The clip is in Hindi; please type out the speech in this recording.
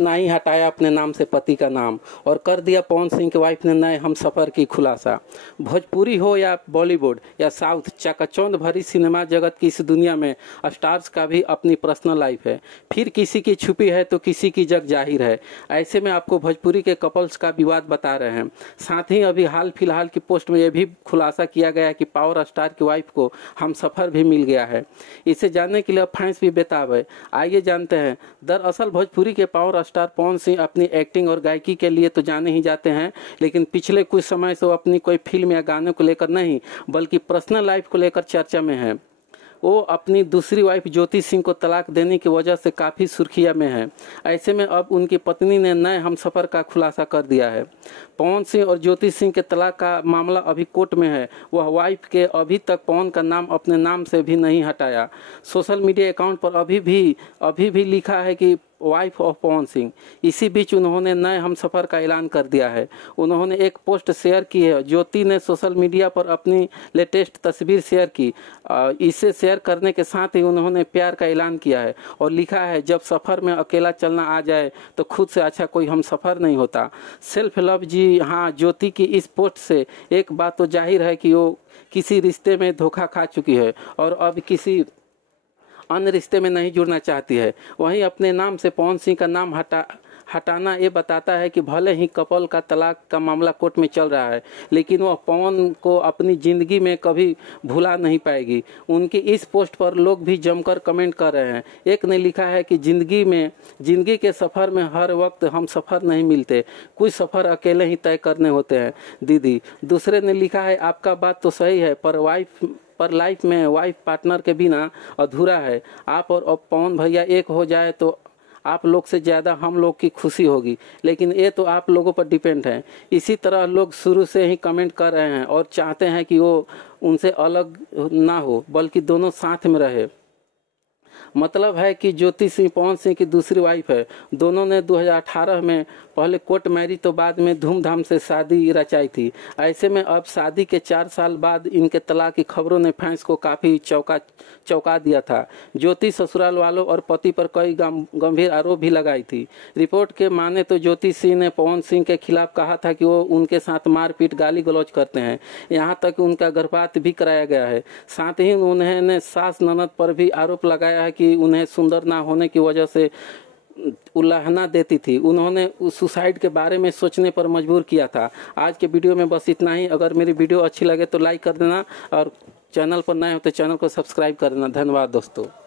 नहीं हटाया अपने नाम से पति का नाम और कर दिया पवन सिंह की वाइफ ने नए हमसफ़र की खुलासा। भोजपुरी हो या बॉलीवुड या साउथ, चकाचौंध भरी सिनेमा जगत की इस दुनिया में स्टार्स का भी अपनी पर्सनल लाइफ है, फिर किसी की छुपी है तो किसी की जग जाहिर है। ऐसे में आपको भोजपुरी के कपल्स का विवाद बता रहे हैं। साथ ही अभी हाल फिलहाल की पोस्ट में यह भी खुलासा किया गया कि पावर स्टार की वाइफ को हमसफ़र भी मिल गया है। इसे जानने के लिए फैंस भी बेताब है। आइए जानते हैं। दरअसल भोजपुरी के पावर स्टार पवन सिंह अपनी एक्टिंग और गायकी के लिए तो जाने ही जाते हैं, लेकिन पिछले कुछ समय से वो अपनी कोई फिल्म या गानों को लेकर नहीं बल्कि पर्सनल लाइफ को लेकर चर्चा में है। वो अपनी दूसरी वाइफ ज्योति सिंह को तलाक देने की वजह से काफ़ी सुर्खियां में है। ऐसे में अब उनकी पत्नी ने नए हमसफ़र का खुलासा कर दिया है। पवन सिंह और ज्योति सिंह के तलाक का मामला अभी कोर्ट में है। वह वाइफ के अभी तक पवन का नाम अपने नाम से भी नहीं हटाया। सोशल मीडिया अकाउंट पर अभी भी लिखा है कि वाइफ ऑफ पवन सिंह। इसी बीच उन्होंने नए हमसफ़र का ऐलान कर दिया है। उन्होंने एक पोस्ट शेयर की है। ज्योति ने सोशल मीडिया पर अपनी लेटेस्ट तस्वीर शेयर की। इसे शेयर करने के साथ ही उन्होंने प्यार का ऐलान किया है और लिखा है, जब सफ़र में अकेला चलना आ जाए तो खुद से अच्छा कोई हमसफ़र नहीं होता। Self love. जी हाँ, ज्योति की इस पोस्ट से एक बात तो जाहिर है कि वो किसी रिश्ते में धोखा खा चुकी है और अब किसी अन्य रिश्ते में नहीं जुड़ना चाहती है। वहीं अपने नाम से पवन सिंह का नाम हटाना ये बताता है कि भले ही कपल का तलाक का मामला कोर्ट में चल रहा है, लेकिन वह पवन को अपनी ज़िंदगी में कभी भुला नहीं पाएगी। उनकी इस पोस्ट पर लोग भी जमकर कमेंट कर रहे हैं। एक ने लिखा है कि ज़िंदगी के सफ़र में हर वक्त हम सफ़र नहीं मिलते, कुछ सफ़र अकेले ही तय करने होते हैं दीदी। दूसरे ने लिखा है, आपका बात तो सही है, पर लाइफ में वाइफ पार्टनर के बिना अधूरा है। आप और पवन भैया एक हो जाए तो आप लोग से ज़्यादा हम लोग की खुशी होगी, लेकिन ये तो आप लोगों पर डिपेंड है। इसी तरह लोग शुरू से ही कमेंट कर रहे हैं और चाहते हैं कि वो उनसे अलग ना हो बल्कि दोनों साथ में रहे। मतलब है कि ज्योति सिंह पवन सिंह की दूसरी वाइफ है। दोनों ने 2018 में पहले कोर्ट मैरिज तो बाद में धूमधाम से शादी रचाई थी। ऐसे में अब शादी के 4 साल बाद इनके तलाक की खबरों ने फैंस को काफ़ी चौंका दिया था। ज्योति ससुराल वालों और पति पर कई गंभीर आरोप भी लगाई थी। रिपोर्ट के माने तो ज्योति सिंह ने पवन सिंह के खिलाफ कहा था कि वो उनके साथ मारपीट गाली गलौज करते हैं, यहाँ तक उनका गर्भपात भी कराया गया है। साथ ही उन्होंने सास ननद पर भी आरोप लगाया है कि उन्हें सुंदर ना होने की वजह से उलाहना देती थी। उन्होंने सुसाइड के बारे में सोचने पर मजबूर किया था। आज के वीडियो में बस इतना ही। अगर मेरी वीडियो अच्छी लगे तो लाइक कर देना और चैनल पर नए हो तो चैनल को सब्सक्राइब कर देना। धन्यवाद दोस्तों।